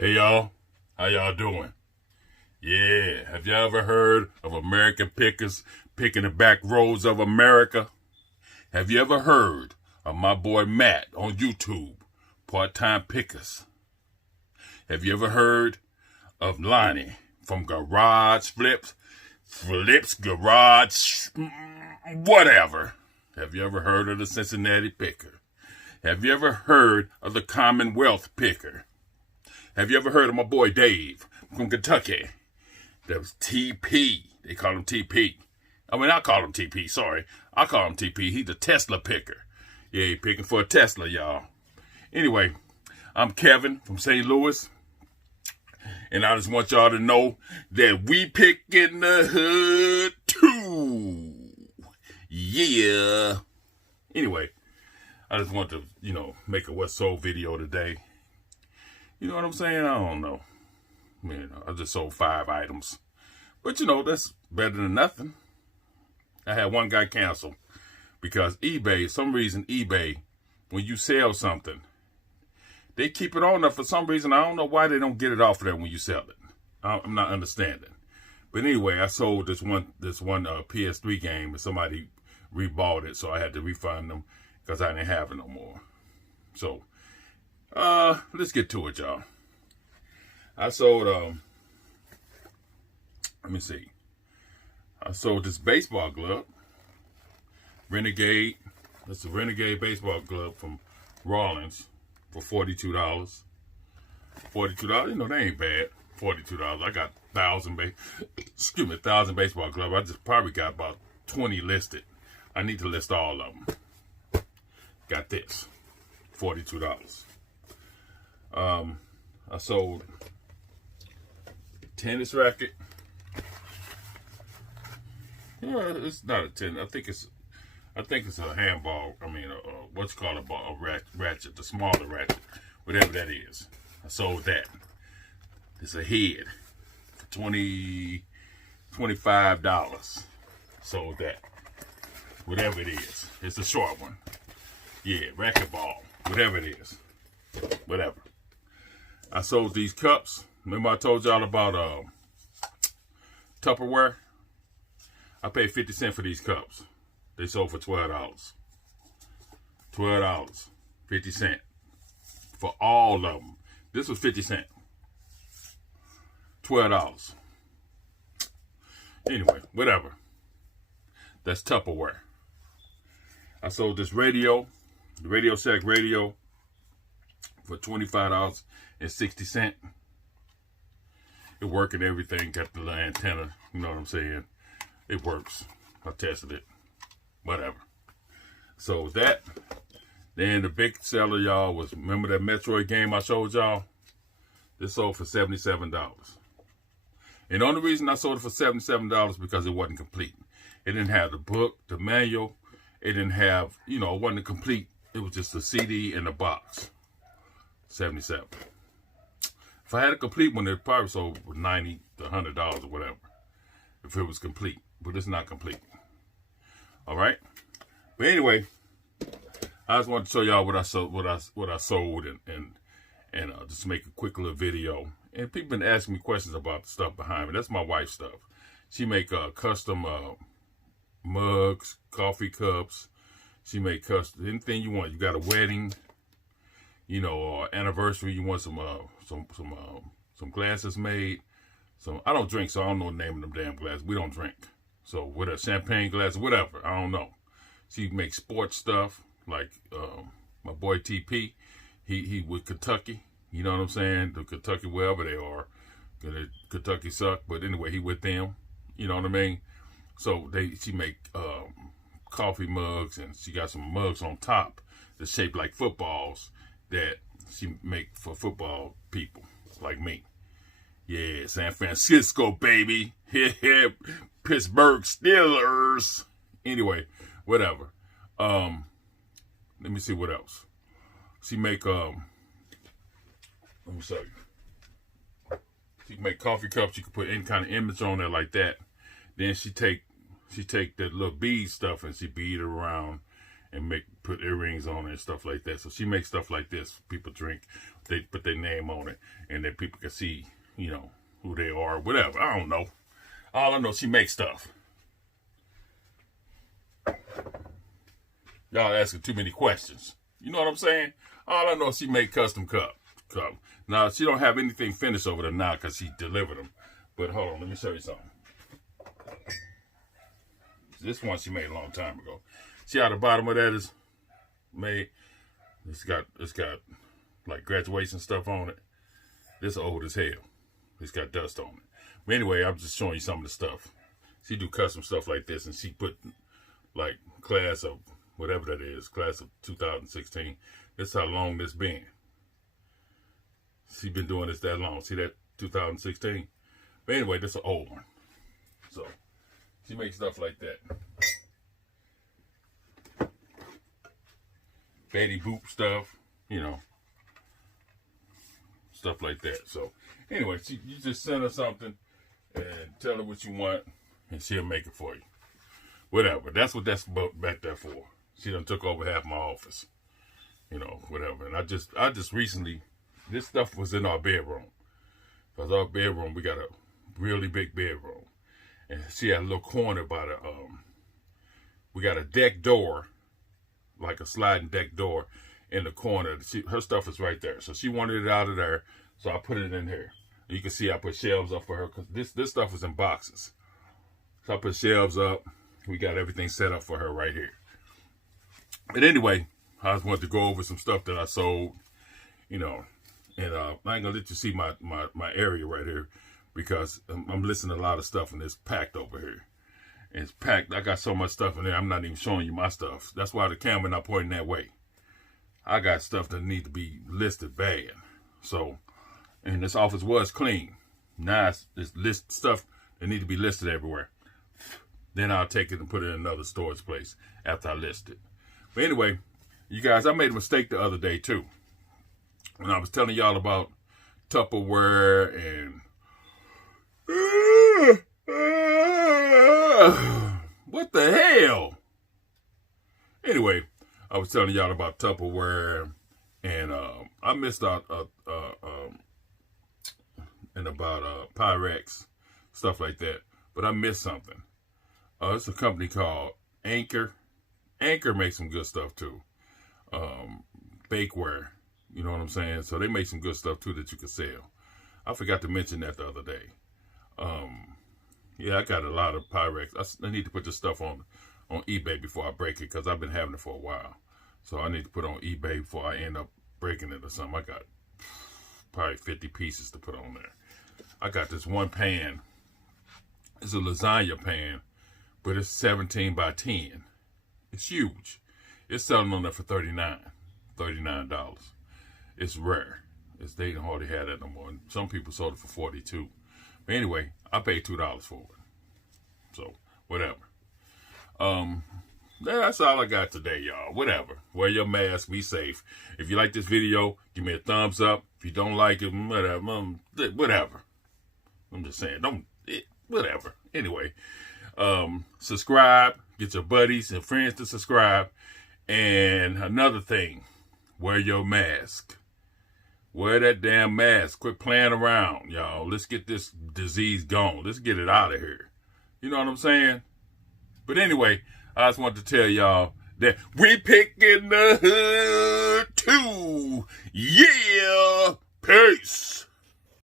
Hey y'all, how y'all doing? Yeah, have y'all ever heard of American pickers picking the back roads of America? Have you ever heard of my boy Matt on YouTube, Part-Time Pickers? Have you ever heard of Lonnie from Garage Flips Garage, whatever? Have you ever heard of the Cincinnati Picker? Have you ever heard of the Commonwealth Picker? Have you ever heard of my boy Dave from Kentucky? That was TP. They call him TP. I call him TP, sorry. I call him TP. He's a Tesla picker. Yeah, he picking for a Tesla, y'all. Anyway, I'm Kevin from St. Louis. And I just want y'all to know that we pick in the hood too. Yeah. Anyway, I just want to, make a What's Sold video today. You know what I'm saying? I don't know. I just sold 5 items. But, that's better than nothing. I had one guy cancel because eBay, some reason eBay, when you sell something, they keep it on there for some reason. I don't know why they don't get it off of there when you sell it. I'm not understanding. But anyway, I sold this one PS3 game and somebody rebought it, so I had to refund them because I didn't have it no more. So, let's get to it, y'all. I sold, let me see. I sold this baseball glove, Renegade. That's a Renegade baseball glove from Rawlins for $42. $42, that ain't bad. $42. I got 1,000 baseball gloves. I just probably got about 20 listed. I need to list all of them. Got this, $42. I sold tennis racket. Yeah, it's not a tennis. I think it's a handball. What's called a ratchet, the smaller ratchet, whatever that is. I sold that. It's a head for $25. Sold that. Whatever it is. It's a short one. Yeah, racquetball. Whatever it is. Whatever. I sold these cups. Remember I told y'all about Tupperware? I paid 50 cents for these cups. They sold for $12. $12. 50 cents. For all of them. This was 50 cents. $12. Anyway, whatever. That's Tupperware. I sold this radio, the Radio Shack radio, for $25.60. It worked and everything. Got the little antenna. You know what I'm saying? It works. I tested it. Whatever. So that. Then the big seller, y'all, was, remember that Metroid game I showed y'all? This sold for $77. And the only reason I sold it for $77 because it wasn't complete. It didn't have the book, the manual. It didn't have, it wasn't complete. It was just a CD and a box. $77. If I had a complete one, it probably sold for $90 to $100 or whatever. If it was complete. But it's not complete. Alright? But anyway, I just wanted to show y'all what I sold and just make a quick little video. And people been asking me questions about the stuff behind me. That's my wife's stuff. She make custom mugs, coffee cups. She make custom anything you want. You got a wedding, or anniversary. You want some glasses made. I don't drink, so I don't know the name of them damn glasses. We don't drink. So whatever, champagne glasses, whatever. I don't know. She makes sports stuff like my boy TP. He with Kentucky. You know what I'm saying? The Kentucky, wherever they are. Kentucky suck, but anyway, he with them. You know what I mean? So she make coffee mugs, and she got some mugs on top that's shaped like footballs that she make for football people like me. Yeah, San Francisco, baby. Yeah, Pittsburgh Steelers. Anyway, whatever. Let me see what else. She make let me show you. She can make coffee cups. You can put any kind of image on there like that. Then she take that little bead stuff and she bead it around and put earrings on it and stuff like that. So she makes stuff like this. People drink, they put their name on it, and then people can see, you know, who they are, whatever. I don't know. All I know, she makes stuff. Y'all asking too many questions. You know what I'm saying? All I know, she make custom cup. Now, she don't have anything finished over there now because she delivered them. But hold on, let me show you something. This one she made a long time ago. See how the bottom of that is made? It's got like graduation stuff on it. This old as hell. It's got dust on it. But anyway, I'm just showing you some of the stuff. She do custom stuff like this, and she put like class of whatever that is, class of 2016. This is how long this been. She been doing this that long. See that 2016? But anyway, this is an old one. So she makes stuff like that. Betty Boop stuff, you know. Stuff like that. So anyway, you just send her something and tell her what you want, and she'll make it for you. Whatever. That's what that's back there for. She done took over half my office. You know, whatever. And I just recently, this stuff was in our bedroom. Because our bedroom, we got a really big bedroom. And she had a little corner by the, we got a deck door, like a sliding deck door in the corner. Her stuff is right there. So she wanted it out of there. So I put it in here. You can see I put shelves up for her because this stuff was in boxes. So I put shelves up. We got everything set up for her right here. But anyway, I just wanted to go over some stuff that I sold, you know. And I ain't going to let you see my area right here because I'm listening to a lot of stuff and it's packed over here. And it's packed. I got so much stuff in there, I'm not even showing you my stuff. That's why the camera not pointing that way. I got stuff that need to be listed bad. So, and this office was clean. Now it's list stuff that need to be listed everywhere. Then I'll take it and put it in another storage place after I list it. But anyway, you guys, I made a mistake the other day too. When I was telling y'all about Tupperware and what the hell? Anyway, I was telling y'all about Tupperware and I missed out and about Pyrex, stuff like that. But I missed something. It's a company called Anchor. Anchor makes some good stuff too. Bakeware, you know what I'm saying? So they make some good stuff too that you can sell. I forgot to mention that the other day. Yeah, I got a lot of Pyrex. I need to put this stuff on eBay before I break it because I've been having it for a while. So I need to put it on eBay before I end up breaking it or something. I got probably 50 pieces to put on there. I got this one pan. It's a lasagna pan, but it's 17 by 10. It's huge. It's selling on there for $39. It's rare. They don't hardly have that no more. Some people sold it for $42. But anyway, I paid $2 for it. So, whatever. That's all I got today, y'all. Whatever. Wear your mask. Be safe. If you like this video, give me a thumbs up. If you don't like it, whatever. I'm just saying. Whatever. Anyway, subscribe. Get your buddies and friends to subscribe. And another thing, wear your mask. Wear that damn mask. Quit playing around, y'all. Let's get this disease gone. Let's get it out of here. You know what I'm saying? But anyway, I just wanted to tell y'all that we picking the hood too. Yeah. Peace.